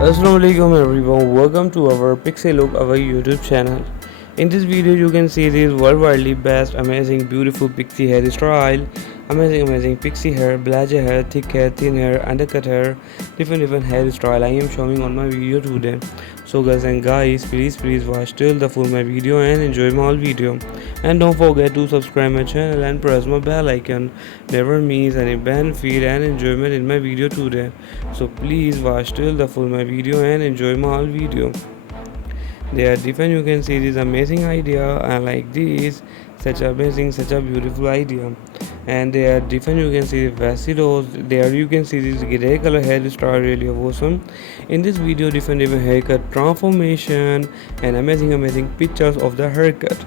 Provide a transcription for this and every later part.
Assalamualaikum everyone, welcome to our Pixie Look, our YouTube channel. In this video you can see this worldwide best amazing beautiful pixie hairstyle, amazing pixie hair, blazer hair, thick hair, thin hair, undercut hair, different hairstyle I am showing on my video today. So guys, please watch till the full my video and enjoy my whole video. And don't forget to subscribe my channel and press my bell icon. Never miss any benefit and enjoyment in my video today. So please watch till the full my video and enjoy my whole video. They are different. You can see this amazing idea. I like this. Such amazing, such a beautiful idea. And they are different. You can see the vestidos. There you can see this gray color hairstyle, really awesome. In this video, different haircut transformation and amazing pictures of the haircut.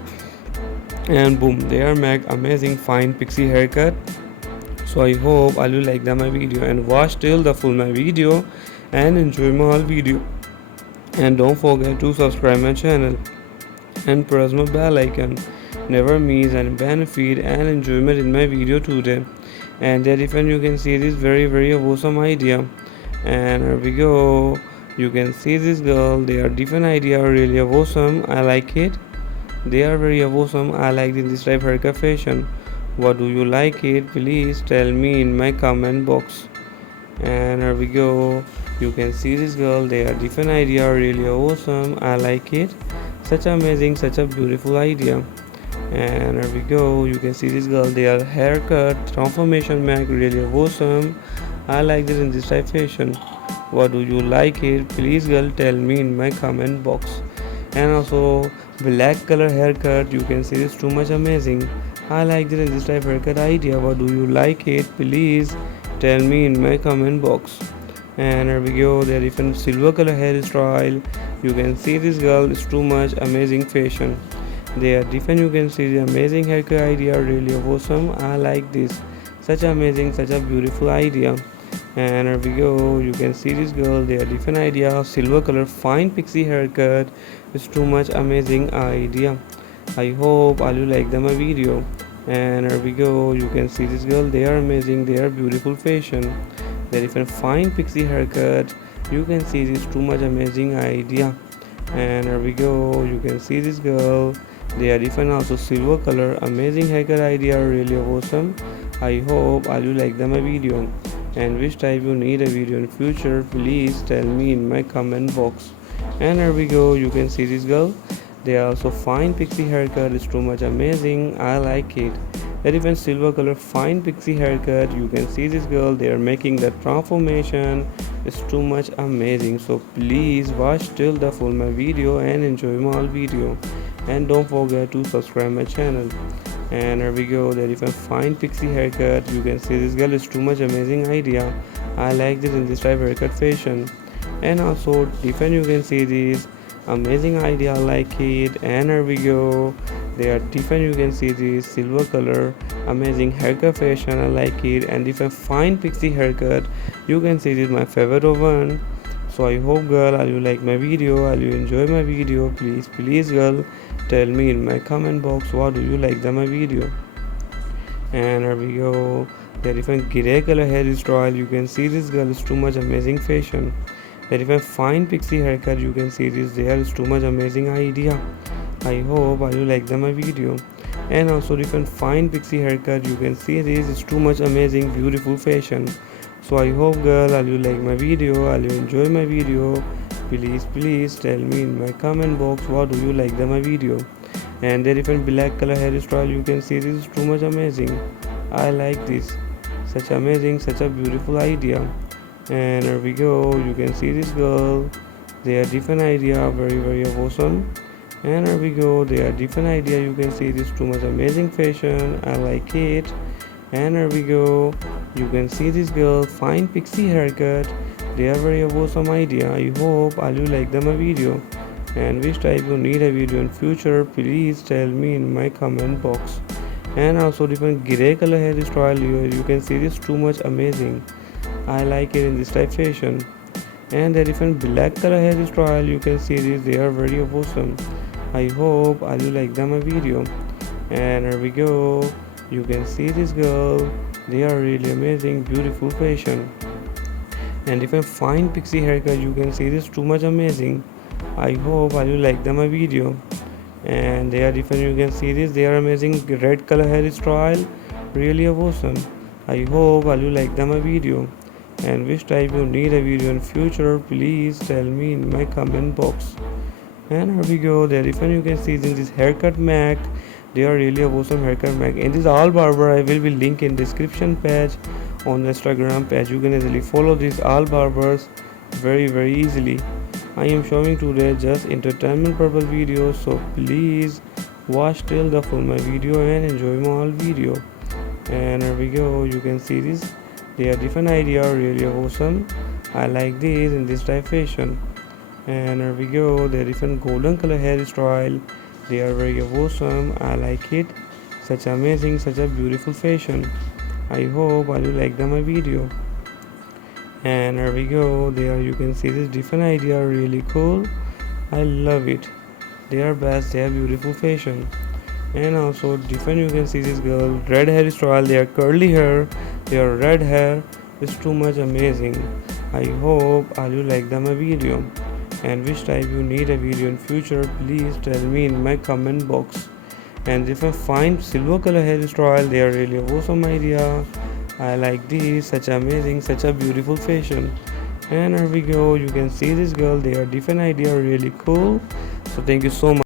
And boom, they are make amazing fine pixie haircut. So I hope all you like my video and watch till the full my video and enjoy my whole video. And don't forget to subscribe my channel and press my bell icon. Never miss any benefit and enjoyment in my video today. And there even you can see this very awesome idea. And here we go. You can see this girl. They are different idea, really awesome. I like it. They are very awesome. I like this type haircut fashion. What do you like it? Please tell me in my comment box. And here we go. You can see this girl. They are different idea, really awesome. I like it. Such amazing, such a beautiful idea. And here we go. You can see this girl. They are haircut transformation make really awesome. I like this in this type fashion. What do you like it? Please girl tell me in my comment box. And also black color haircut. You can see this too much amazing. I like this in this type haircut idea. What do you like it? Please tell me in my comment box. And here we go. There are different silver color hairstyle. You can see this girl is too much amazing fashion. They are different. You can see the amazing haircut idea, really awesome. I like this. Such amazing, such a beautiful idea. And here we go. You can see this girl. They are different idea. Silver color fine pixie haircut. It's too much amazing idea. I hope all you like my video. And here we go. You can see this girl. They are amazing. They are beautiful fashion. They are different fine pixie haircut. You can see this too much amazing idea. And here we go. You can see this girl. They are different also silver color amazing haircut idea, really awesome. I hope all you like my video. And which type you need a video in future, please tell me in my comment box. And here we go. You can see this girl. They are also fine pixie haircut. It's too much amazing. I like it. That even silver color fine pixie haircut. You can see this girl. They are making that transformation. It's too much amazing. So please watch till the full my video and enjoy my whole video. And don't forget to subscribe my channel. And here we go. There is a fine pixie haircut. You can see this girl is too much amazing idea. I like this in this type haircut fashion. And also different you can see this amazing idea. I like it. And here we go. They are different. You can see this silver color amazing haircut fashion. I like it. And different fine pixie haircut. You can see this my favorite one. So I hope girl all you like my video, all you enjoy my video. Please girl tell me in my comment box what do you like my video. And here we go. There are different gray color hairstyle. You can see this girl is too much amazing fashion. There is a fine pixie haircut. You can see this there is too much amazing idea. I hope all you like my video. And also different fine pixie haircut. You can see this is too much amazing beautiful fashion. So I hope girl all you like my video, all you enjoy my video. Please tell me in my comment box what do you like my video. And there are different black color hairstyle. You can see this is too much amazing. I like this. Such amazing, such a beautiful idea. And here we go. You can see this girl. They are different idea, very awesome. And here we go. They are different idea. You can see this too much amazing fashion. I like it. And here we go. You can see this girl fine pixie haircut. They are very awesome idea. I hope all you like my video. And which type you need a video in future, please tell me in my comment box. And also different gray color hairstyle. You can see this too much amazing. I like it in this type fashion. And the different black color hairstyle. You can see this. They are very awesome. I hope all you like my video. And here we go. You can see this girl. They are really amazing, beautiful fashion. And if I find pixie haircut, you can see this too much amazing. I hope you like them my video. And they are different, you can see this, they are amazing red color hairstyle, really awesome. I hope you like them my video. And which type you need a video in future, please tell me in my comment box. And here we go, there different, you can see in this haircut mac, they are really awesome haircut mac. And this all barber I will be link in description page on the Instagram page. You can easily follow these all barbers very easily. I am showing today just entertainment purpose video, so please watch till the full my video and enjoy my all video. And here we go, you can see this, they are different idea, really awesome. I like this in this type fashion. And here we go, the different golden color hairstyle, they are very awesome. I like it, such amazing, such a beautiful fashion. I hope you like my video. And here we go, there you can see this different idea, really cool. I love it, they are best, they are beautiful fashion. And also different, you can see this girl red hairstyle, they are curly hair, they are red hair, it's too much amazing. I hope you like my video. And which type you need a video in future, please tell me in my comment box. And if I find silver color hairstyle, they are really awesome idea. I like this, such amazing, such a beautiful fashion. And here we go, you can see this girl, they are different idea, really cool. So thank you so much.